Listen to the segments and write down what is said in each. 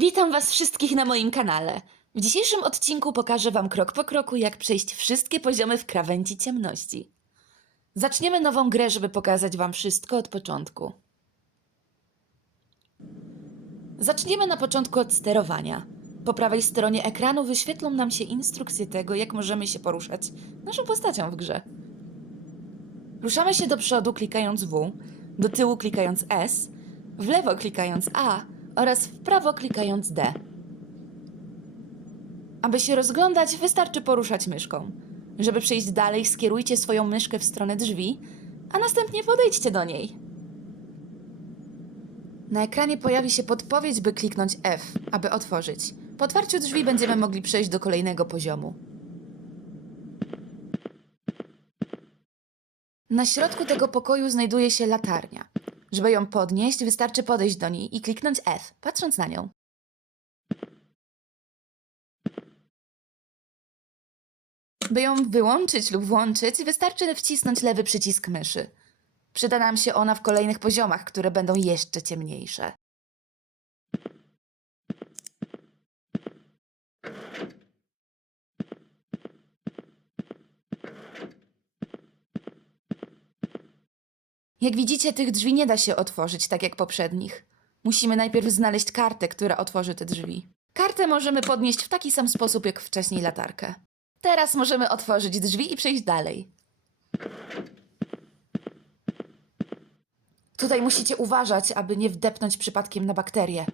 Witam Was wszystkich na moim kanale. W dzisiejszym odcinku pokażę Wam krok po kroku, jak przejść wszystkie poziomy w krawędzi ciemności. Zaczniemy nową grę, żeby pokazać Wam wszystko od początku. Zaczniemy na początku od sterowania. Po prawej stronie ekranu wyświetlą nam się instrukcje tego, jak możemy się poruszać naszą postacią w grze. Ruszamy się do przodu klikając W, do tyłu klikając S, w lewo klikając A oraz w prawo klikając D. Aby się rozglądać, wystarczy poruszać myszką. Żeby przejść dalej, skierujcie swoją myszkę w stronę drzwi, a następnie podejdźcie do niej. Na ekranie pojawi się podpowiedź, by kliknąć F, aby otworzyć. Po otwarciu drzwi będziemy mogli przejść do kolejnego poziomu. Na środku tego pokoju znajduje się latarnia. Żeby ją podnieść, wystarczy podejść do niej i kliknąć F, patrząc na nią. By ją wyłączyć lub włączyć, wystarczy wcisnąć lewy przycisk myszy. Przyda nam się ona w kolejnych poziomach, które będą jeszcze ciemniejsze. Jak widzicie, tych drzwi nie da się otworzyć tak jak poprzednich. Musimy najpierw znaleźć kartę, która otworzy te drzwi. Kartę możemy podnieść w taki sam sposób jak wcześniej latarkę. Teraz możemy otworzyć drzwi i przejść dalej. Tutaj musicie uważać, aby nie wdepnąć przypadkiem na bakterię.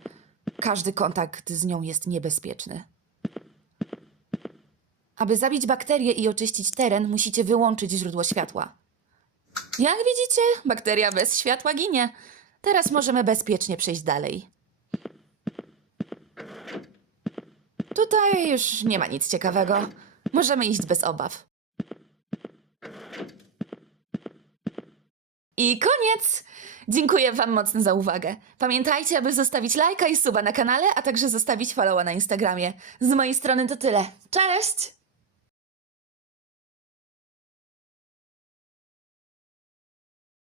Każdy kontakt z nią jest niebezpieczny. Aby zabić bakterię i oczyścić teren, musicie wyłączyć źródło światła. Jak widzicie, bakteria bez światła ginie. Teraz możemy bezpiecznie przejść dalej. Tutaj już nie ma nic ciekawego. Możemy iść bez obaw. I koniec! Dziękuję Wam mocno za uwagę. Pamiętajcie, aby zostawić lajka i suba na kanale, a także zostawić followa na Instagramie. Z mojej strony to tyle. Cześć!